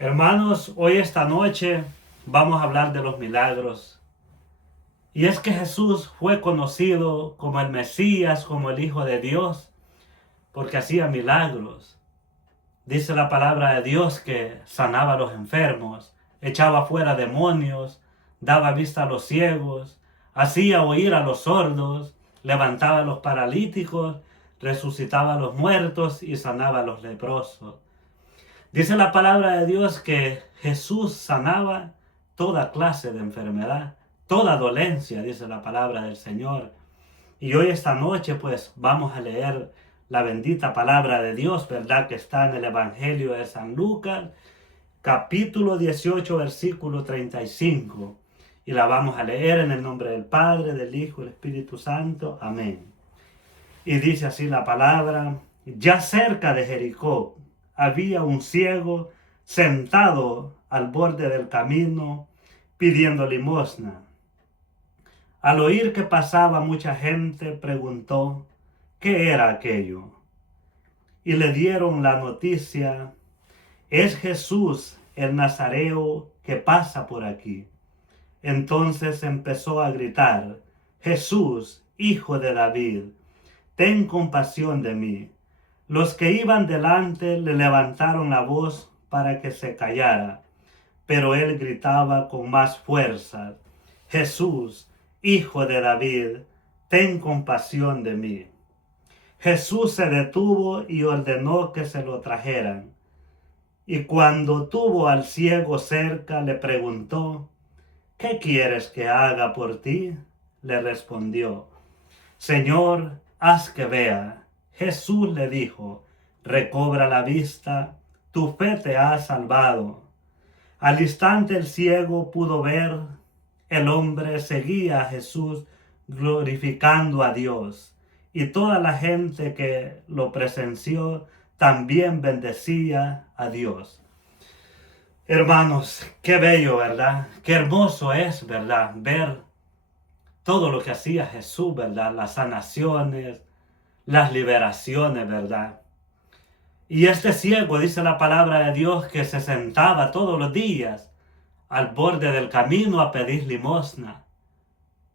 Hermanos, hoy esta noche vamos a hablar de los milagros. Y es que Jesús fue conocido como el Mesías, como el Hijo de Dios, porque hacía milagros. Dice la palabra de Dios que sanaba a los enfermos, echaba fuera demonios, daba vista a los ciegos, hacía oír a los sordos, levantaba a los paralíticos, resucitaba a los muertos y sanaba a los leprosos. Dice la palabra de Dios que Jesús sanaba toda clase de enfermedad, toda dolencia, dice la palabra del Señor. Y hoy esta noche pues vamos a leer la bendita palabra de Dios, ¿verdad? Que está en el Evangelio de San Lucas, capítulo 18, versículo 35. Y la vamos a leer en el nombre del Padre, del Hijo y del Espíritu Santo. Amén. Y dice así la palabra: ya cerca de Jericó había un ciego sentado al borde del camino pidiendo limosna. Al oír que pasaba mucha gente, preguntó qué era aquello. Y le dieron la noticia: es Jesús el Nazareo que pasa por aquí. Entonces empezó a gritar: Jesús, hijo de David, ten compasión de mí. Los que iban delante le levantaron la voz para que se callara, pero él gritaba con más fuerza: Jesús, hijo de David, ten compasión de mí. Jesús se detuvo y ordenó que se lo trajeran. Y cuando tuvo al ciego cerca, le preguntó: ¿qué quieres que haga por ti? Le respondió: Señor, haz que vea. Jesús le dijo: recobra la vista, tu fe te ha salvado. Al instante el ciego pudo ver. El hombre seguía a Jesús glorificando a Dios, y toda la gente que lo presenció también bendecía a Dios. Hermanos, qué bello, ¿verdad? Qué hermoso es, ¿verdad? Ver todo lo que hacía Jesús, ¿verdad? Las sanaciones, las liberaciones, ¿verdad? Y este ciego, dice la palabra de Dios, que se sentaba todos los días al borde del camino a pedir limosna.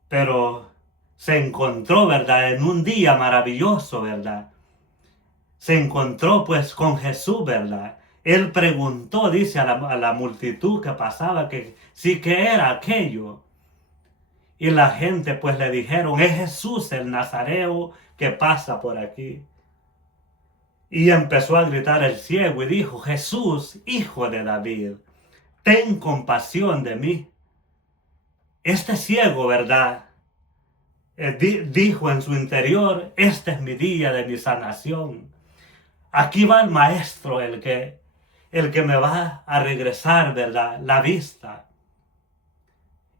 Pero se encontró, ¿verdad? En un día maravilloso, ¿verdad? Se encontró pues con Jesús, ¿verdad? Él preguntó, dice a la multitud que pasaba, que sí que era aquello. Y la gente pues le dijeron: es Jesús el Nazareo que pasa por aquí. Y empezó a gritar el ciego y dijo: Jesús, hijo de David, ten compasión de mí. Este ciego, ¿verdad? Dijo en su interior: este es mi día de mi sanación. Aquí va el maestro, el que me va a regresar, ¿verdad?, la vista.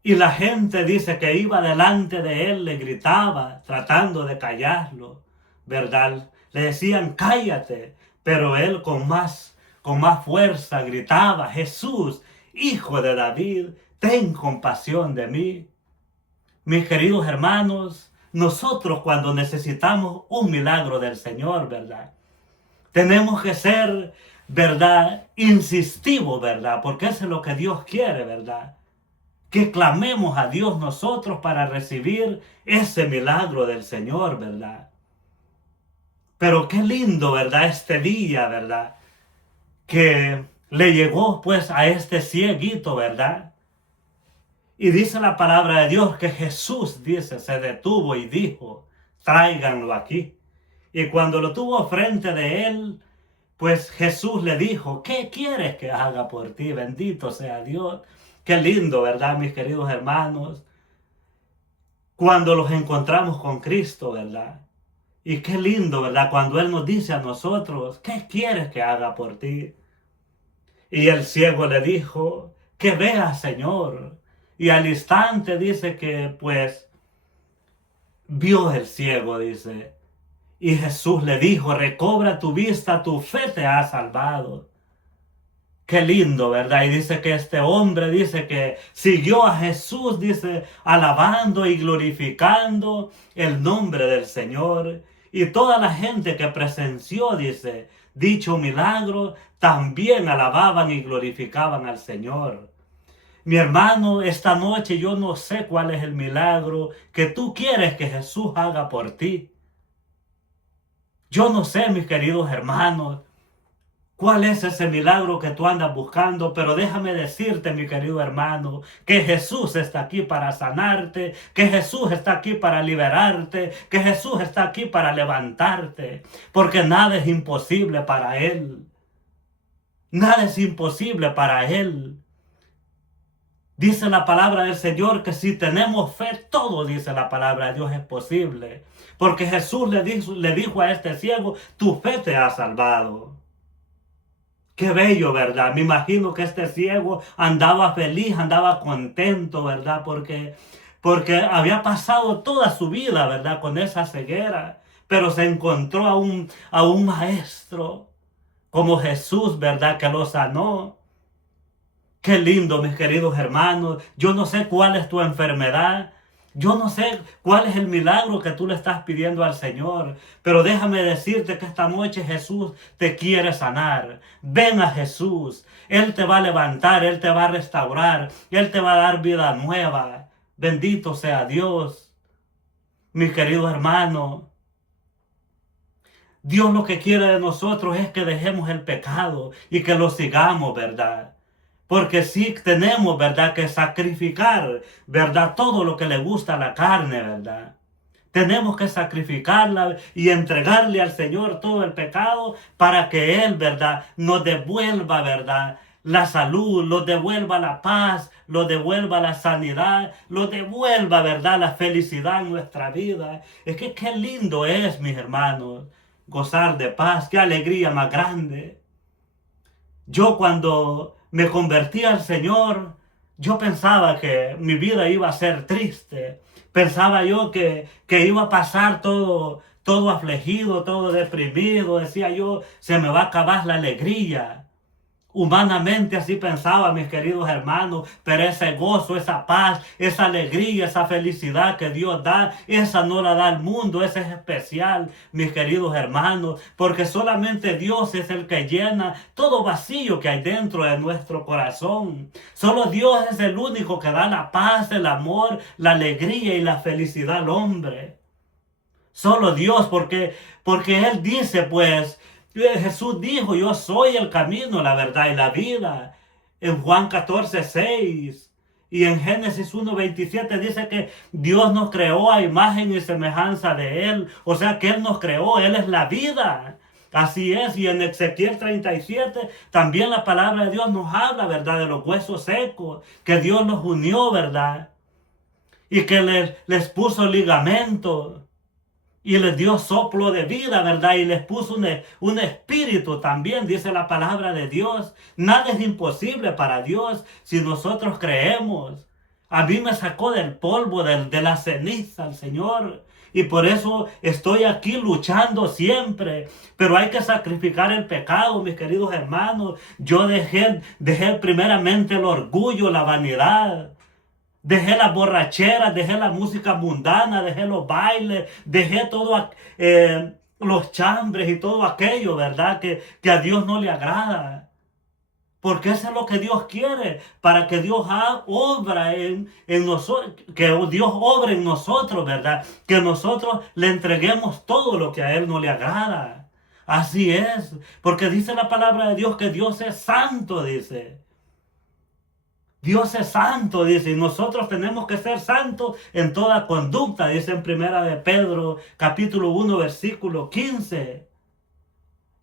Y la gente dice que iba delante de él, le gritaba, tratando de callarlo, ¿verdad? Le decían: cállate, pero él con más fuerza gritaba: Jesús, hijo de David, ten compasión de mí. Mis queridos hermanos, nosotros cuando necesitamos un milagro del Señor, ¿verdad?, tenemos que ser, ¿verdad?, insistivos, ¿verdad?, porque eso es lo que Dios quiere, ¿verdad?, que clamemos a Dios nosotros para recibir ese milagro del Señor, ¿verdad? Pero qué lindo, ¿verdad?, este día, ¿verdad?, que le llegó pues a este cieguito, ¿verdad? Y dice la palabra de Dios que Jesús, dice, se detuvo y dijo: tráiganlo aquí. Y cuando lo tuvo frente de él, pues Jesús le dijo: ¿qué quieres que haga por ti? Bendito sea Dios. Qué lindo, ¿verdad, mis queridos hermanos? Cuando los encontramos con Cristo, ¿verdad? Y qué lindo, ¿verdad?, cuando Él nos dice a nosotros: ¿qué quieres que haga por ti? Y el ciego le dijo: que vea, Señor. Y al instante dice que, pues, vio el ciego, dice. Y Jesús le dijo: recobra tu vista, tu fe te ha salvado. Qué lindo, ¿verdad? Y dice que este hombre, dice que siguió a Jesús, dice, alabando y glorificando el nombre del Señor. Y toda la gente que presenció, dice, dicho milagro, también alababan y glorificaban al Señor. Mi hermano, esta noche yo no sé cuál es el milagro que tú quieres que Jesús haga por ti. Yo no sé, mis queridos hermanos, cuál es ese milagro que tú andas buscando, pero déjame decirte, mi querido hermano, que Jesús está aquí para sanarte, que Jesús está aquí para liberarte, que Jesús está aquí para levantarte, porque nada es imposible para Él. Nada es imposible para Él. Dice la palabra del Señor que si tenemos fe, todo, dice la palabra de Dios, es posible. Porque Jesús le dijo a este ciego, tu fe te ha salvado. Qué bello, ¿verdad? Me imagino que este ciego andaba feliz, andaba contento, ¿verdad? Porque había pasado toda su vida, ¿verdad? Con esa ceguera. Pero se encontró a un maestro como Jesús, ¿verdad? Que lo sanó. Qué lindo, mis queridos hermanos. Yo no sé cuál es tu enfermedad. Yo no sé cuál es el milagro que tú le estás pidiendo al Señor. Pero déjame decirte que esta noche Jesús te quiere sanar. Ven a Jesús. Él te va a levantar, Él te va a restaurar, Él te va a dar vida nueva. Bendito sea Dios. Mis queridos hermanos, Dios lo que quiere de nosotros es que dejemos el pecado y que lo sigamos, ¿verdad? Porque sí tenemos, ¿verdad?, que sacrificar, ¿verdad?, todo lo que le gusta a la carne, ¿verdad? Tenemos que sacrificarla y entregarle al Señor todo el pecado para que Él, ¿verdad?, nos devuelva, ¿verdad?, la salud, nos devuelva la paz, nos devuelva la sanidad, nos devuelva, ¿verdad?, la felicidad en nuestra vida. Es que qué lindo es, mis hermanos, gozar de paz, qué alegría más grande. Yo cuando me convertí al Señor, yo pensaba que mi vida iba a ser triste. Pensaba yo que iba a pasar todo afligido, todo deprimido. Decía yo, se me va a acabar la alegría. Humanamente así pensaba, mis queridos hermanos, pero ese gozo, esa paz, esa alegría, esa felicidad que Dios da, esa no la da el mundo, esa es especial, mis queridos hermanos, porque solamente Dios es el que llena todo vacío que hay dentro de nuestro corazón. Solo Dios es el único que da la paz, el amor, la alegría y la felicidad al hombre. Solo Dios, porque Él dice, pues, Jesús dijo, yo soy el camino, la verdad y la vida. En Juan 14:6 y en Génesis 1:27 dice que Dios nos creó a imagen y semejanza de Él. O sea que Él nos creó, Él es la vida. Así es, y en Ezequiel 37 también la palabra de Dios nos habla, ¿verdad?, de los huesos secos, que Dios los unió, ¿verdad? Y que les puso ligamento. Y les dio soplo de vida, ¿verdad? Y les puso un espíritu también, dice la palabra de Dios. Nada es imposible para Dios si nosotros creemos. A mí me sacó del polvo, de la ceniza, el Señor. Y por eso estoy aquí luchando siempre. Pero hay que sacrificar el pecado, mis queridos hermanos. Yo dejé primeramente el orgullo, la vanidad. Dejé las borracheras, dejé la música mundana, dejé los bailes, dejé todo, los chambres y todo aquello, ¿verdad? Que a Dios no le agrada. Porque eso es lo que Dios quiere, para que Dios obra en nosotros, que Dios obre en nosotros, ¿verdad? Que nosotros le entreguemos todo lo que a Él no le agrada. Así es, porque dice la palabra de Dios que Dios es santo, dice. Dios es santo, dice, y nosotros tenemos que ser santos en toda conducta, dice en Primera de Pedro, capítulo 1, versículo 15.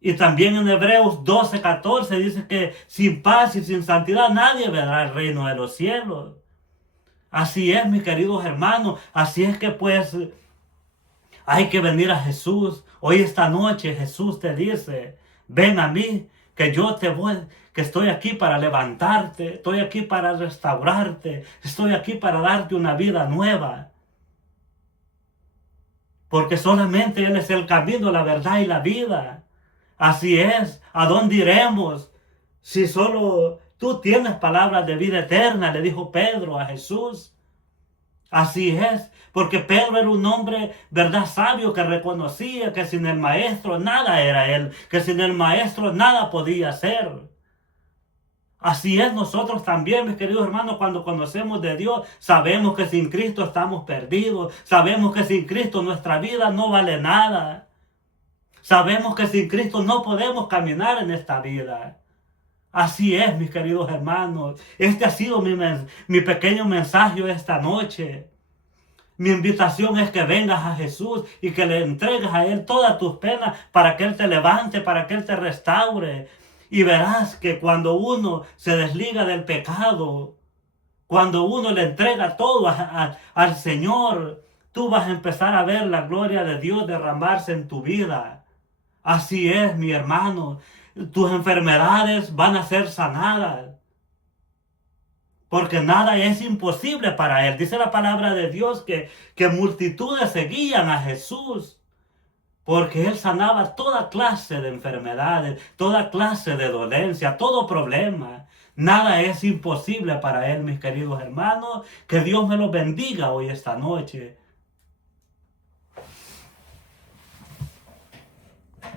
Y también en Hebreos 12:14 dice que sin paz y sin santidad nadie verá el reino de los cielos. Así es, mis queridos hermanos, así es que pues hay que venir a Jesús. Hoy esta noche Jesús te dice, ven a mí, que yo te voy, que estoy aquí para levantarte, estoy aquí para restaurarte, estoy aquí para darte una vida nueva. Porque solamente Él es el camino, la verdad y la vida. Así es, ¿a dónde iremos? Si solo tú tienes palabras de vida eterna, le dijo Pedro a Jesús. Así es, porque Pedro era un hombre, verdad, sabio, que reconocía que sin el maestro nada era él, que sin el maestro nada podía ser. Así es nosotros también, mis queridos hermanos, cuando conocemos de Dios, sabemos que sin Cristo estamos perdidos, sabemos que sin Cristo nuestra vida no vale nada, sabemos que sin Cristo no podemos caminar en esta vida. Así es, mis queridos hermanos, este ha sido mi pequeño mensaje esta noche. Mi invitación es que vengas a Jesús y que le entregues a Él todas tus penas para que Él te levante, para que Él te restaure. Y verás que cuando uno se desliga del pecado, cuando uno le entrega todo al Señor, tú vas a empezar a ver la gloria de Dios derramarse en tu vida. Así es, mi hermano. Tus enfermedades van a ser sanadas. Porque nada es imposible para Él. Dice la palabra de Dios que multitudes seguían a Jesús. Porque Él sanaba toda clase de enfermedades, toda clase de dolencia, todo problema. Nada es imposible para Él, mis queridos hermanos. Que Dios me los bendiga hoy esta noche.